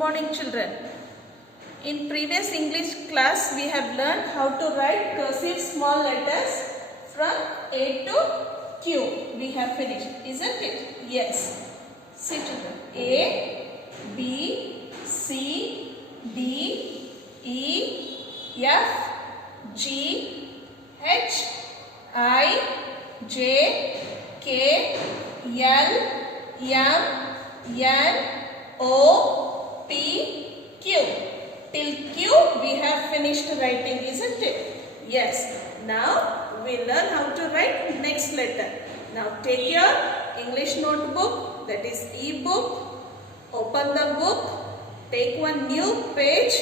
morning children. In previous English class we have learned how to write cursive small letters from A to Q. We have finished, isn't it? Yes. See children. A, B, C, D, E, F, G, H, I, J, K, L, M, N, O, P, Q. Till Q we have finished writing, isn't it? Yes. Now we learn how to write next letter. Now take your English notebook, that is e-book. Open the book. Take one new page.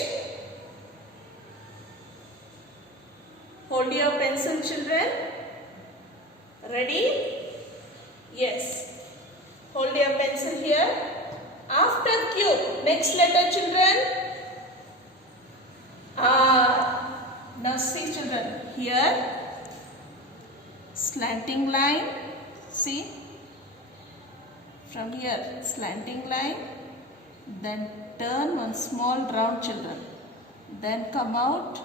Hold your pencil, children. Ready? Yes. Hold your pencil here. After Q, next letter, children. R. Now see children, here slanting line, see, from here slanting line, then turn one small round, children, then come out,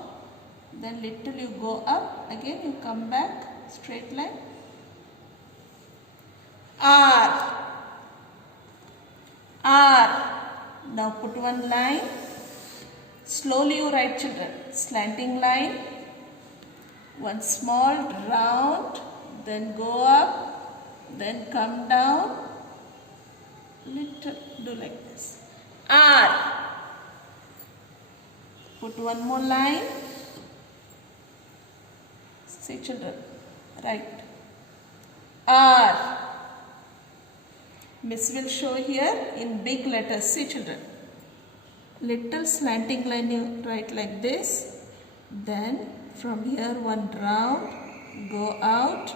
then little you go up, again you come back, straight line. R. R. Now put one line. Slowly you write, children. Slanting line, one small round, then go up, then come down, little, do like this. R. Put one more line. See children, right. R. Miss will show here in big letters. See children. Little slanting line you write like this. Then from here one round, go out,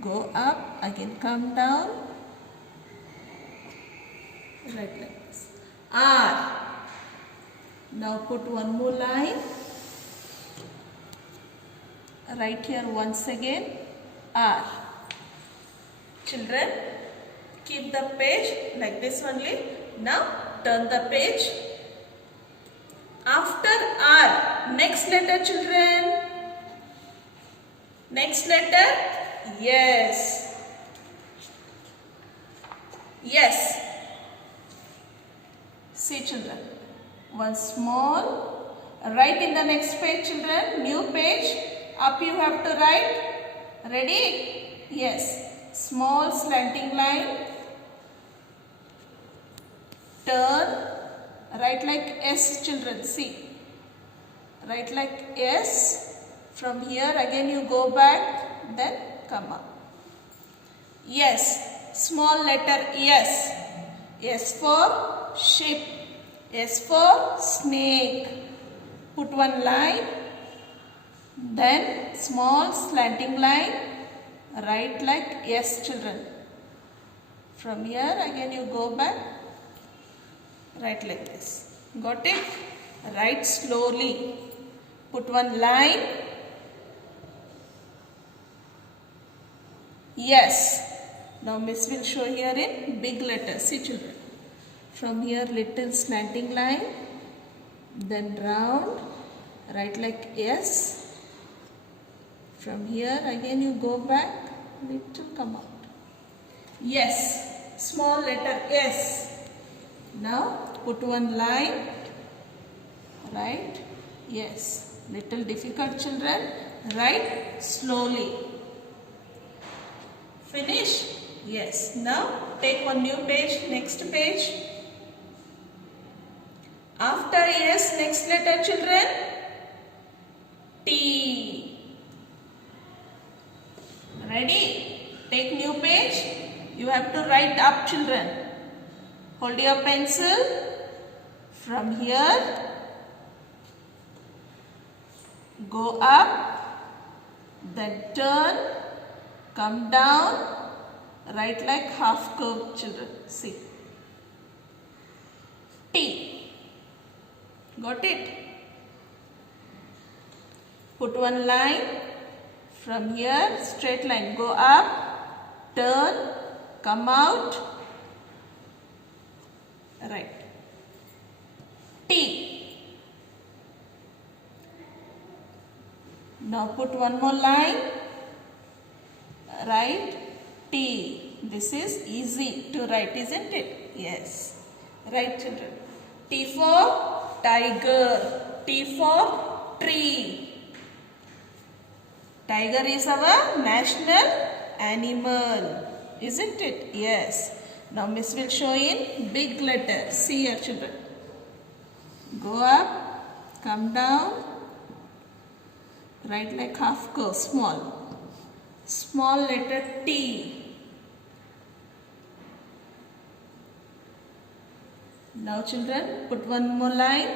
go up, again come down. Write like this. R. Now put one more line. Write here once again. R. Children, keep the page like this only. Now turn the page. After R, next letter, children. Next letter, yes. Yes. See children, one small, write in the next page, children, new page. Up you have to write. Ready? Yes. Small slanting line. Turn, write like S, children, see, write like S, from here again you go back, then come up. Yes, small letter S, S for sheep, S for snake, put one line, then small slanting line, write like S, children, from here again you go back, write like this. Got it? Write slowly. Put one line. Yes. Now Miss will show here in big letters. See children. From here little slanting line. Then round. Write like S. From here again you go back. Little come out. Yes. Small letter S. Now put one line, right? Yes, little difficult, children. Write slowly. Finish? Yes. Now take one new page, next page. After S, next letter, children. T. Ready? Take new page. You have to write up, children. Hold your pencil. From here, go up, then turn, come down, write like half curve, children. See. T. Got it? Put one line. From here, straight line, go up, turn, come out, right. T. Now put one more line. Write T. This is easy to write, isn't it? Yes. Right, children. T for tiger. T for tree. Tiger is our national animal, isn't it? Yes. Now Miss will show in big letter. See here, children. Go up, come down, write like half curve, small. Small letter T. Now children, put one more line,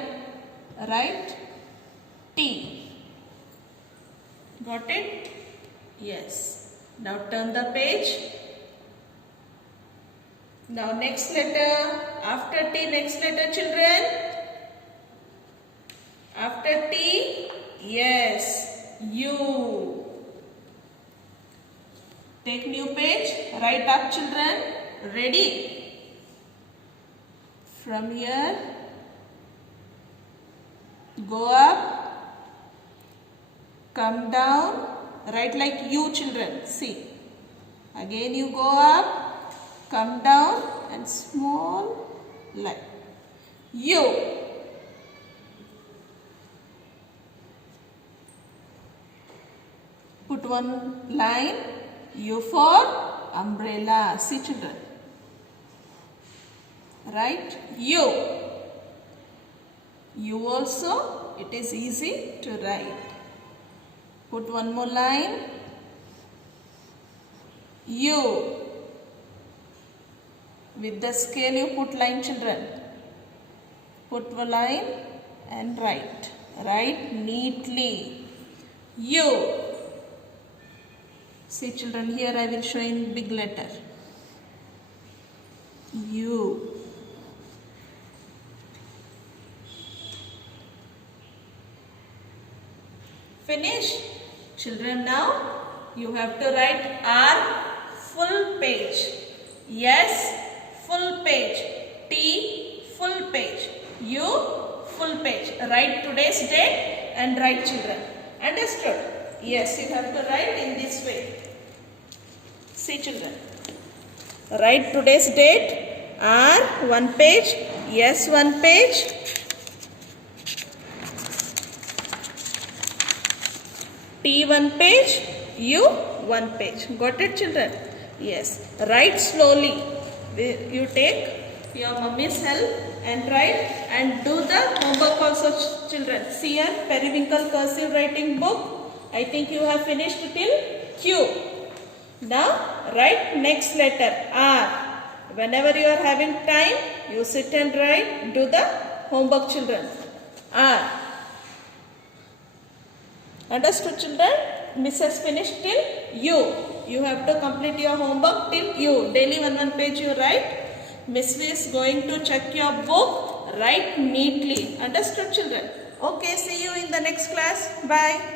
write T. Got it? Yes. Now turn the page. Now next letter. After T, next letter, children. After T, yes, U. Take new page. Write up, children. Ready? From here, go up, come down, write like U, children. See. Again you go up, come down and small line. U. Put one line. U for umbrella. See, children. Right? U. U also, it is easy to write. Put one more line. U. With the scale you put line, children. Put a line and write. Write neatly. U. See, children, here I will show in big letter. U. Finish? Children, now you have to write R full page. S full page. T full page. U full page. Write today's date and write, children. Understood? Yes, you have to write in this way. See, children. Write today's date. R one page. S one page. T one page. U one page. Got it, children? Yes. Write slowly. You take your mummy's help and write and do the homework also, children. See here, Periwinkle cursive writing book. I think you have finished till Q. Now write next letter R. Whenever you are having time, you sit and write. Do the homework, children. R. Understood, children? Miss has finished till U. You have to complete your homework till U. Daily one page you write. Miss is going to check your book. Write neatly. Understood, children? Okay, see you in the next class. Bye.